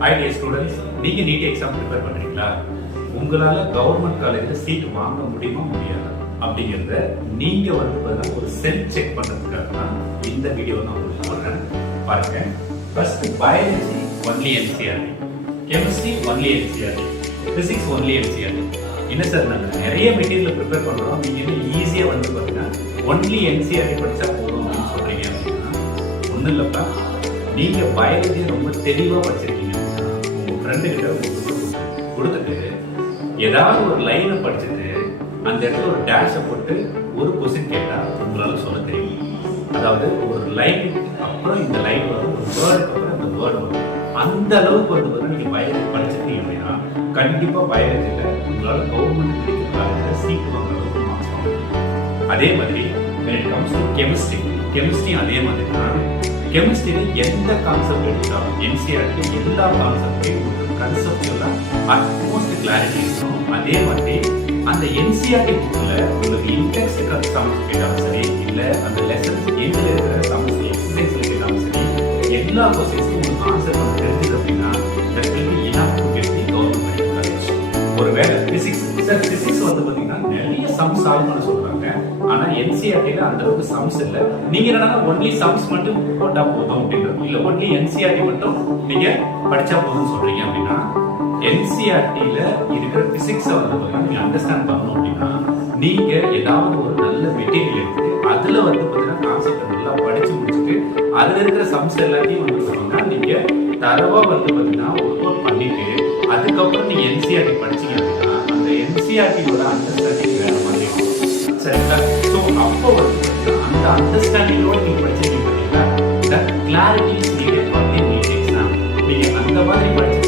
Hi dear students, நீங்க NEET exam prepare பண்றீங்களா? உங்களால கவர்மெண்ட் காலேஜ்ல சீட் வாங்க முடியுமா முடியாதா அப்படிங்கறத நீங்க ஒரு செல்ஃப் செக் பண்றதுக்காக தான் இந்த வீடியோ நான் உங்களுக்கு சொல்றேன். பாருங்க. First biology only NCERT, chemistry only NCERT, physics only NCERT. என்ன சார் நாங்க நிறைய மெட்டீரியல் ப்ரிப்பேர் பண்றோம், நீங்க என்ன ஈஸியா பாத்தீங்கன்னா ஒன்லி என்சிஆர்டி படிச்சா போதும் அப்படின்னு சொல்றீங்க அப்படின்னா ஒண்ணும் இல்லப்பா. நீங்க பயாலஜி ரொம்ப தெளிவா படிச்சிருக்கீங்க. உங்க ஃப்ரெண்டு கிட்ட கொடுத்துட்டு ஏதாவது ஒரு லைனை படிச்சுட்டு அந்த இடத்துல ஒரு டேஷை போட்டு ஒரு கொஸ்டின் கேட்டா உங்களால சொல்ல தெரியும். அதாவது ஒரு லைன் அப்புறம் இந்த லைன் வரும், ஒரு வேர்டுக்கு அப்புறம் இந்த வேர்டு வரும். அந்த அளவுக்கு நீங்க பயாலஜி படிச்சிருக்கீங்க அப்படின்னா கண்டிப்பா பயாலஜியில உங்களால கவர்மெண்ட் மெடிக்கல் காலேஜ்ல சீட் வாங்குற அளவுக்கு மார்க்ஸ் வாங்கலாம். அதே மாதிரி கெமிஸ்ட்ரி அதே மாதிரி தான். கெமிஸ்ட்ரியில எந்த கான்செப்ட் எடுத்தாலும் என்சிஆர்டி எல்லா கான்செப்டையும் கன்செப்டுவலா அட்மோஸ்ட் கிளாரிட்டி இருக்கும். அதே மாதிரி அந்த என்சிஆர்டி புக்ல உங்களுக்கு இன்டெக்ஸ்ட் சம்ஸ் கேட்டாலும் சரி, இல்ல அந்த லெசன்ஸ் எதுல இருக்கிற சம்ஸ் எக்ஸசைஸ்ல கேட்டாலும் சரி, எல்லா கொஸ்டின்ஸ்க்கும் உங்களுக்கு ஆன்சர் பண்ண தெரிஞ்சது அப்படின்னா that will be enough to get the government medical college. ஒருவேளை பிசிக்ஸ் பாத்தீங்கன்னா நிறைய சம்ஸ் சால்வ் பண்ண சொல்றாங்க, ஆனா என்சிஆர்டில அந்த அளவுக்கு சம்ஸ் இல்ல. நீங்க என்னன்னா ஒன்லி சம்ஸ் மட்டும் போட்டா போதும் அப்படின்றது இல்ல, ஒன்லி என்சிஆர்டி மட்டும் நீங்க படிச்சா போதும் சொல்றீங்க அப்படின்னா என்சிஆர்டில இருக்கிற பிசிக்ஸை நீங்க அண்டர்ஸ்டாண்ட் பண்ணணும் அப்படின்னா நீங்க ஏதாவது ஒரு நல்ல மெட்டீரியல் எடுத்து அதுல பாத்தீங்கன்னா கான்செப்ட் நல்லா படிச்சு முடிச்சுட்டு அதுல இருக்கிற சம்ஸ் எல்லாத்தையும் பாத்தீங்கன்னா நீங்க தரவா பாத்தீங்கன்னா ஒர்க் அவுட் பண்ணிட்டு அதுக்கப்புறம் நீங்க என்சிஆர்டி படிச்சீங்க அப்படின்னா அந்த என்சிஆர்டியோட அண்டர்ஸ்டாண்டிங் வேற மாதிரி இருக்கும். சரிங்களா? ஸோ அப்போ அந்த அண்டர்ஸ்டாண்டிங்கோட நீங்க படிச்சிருக்கீங்க பார்த்தீங்களா, த clarity is needed for the NEET exam. நீங்க அந்த மாதிரி படிச்சு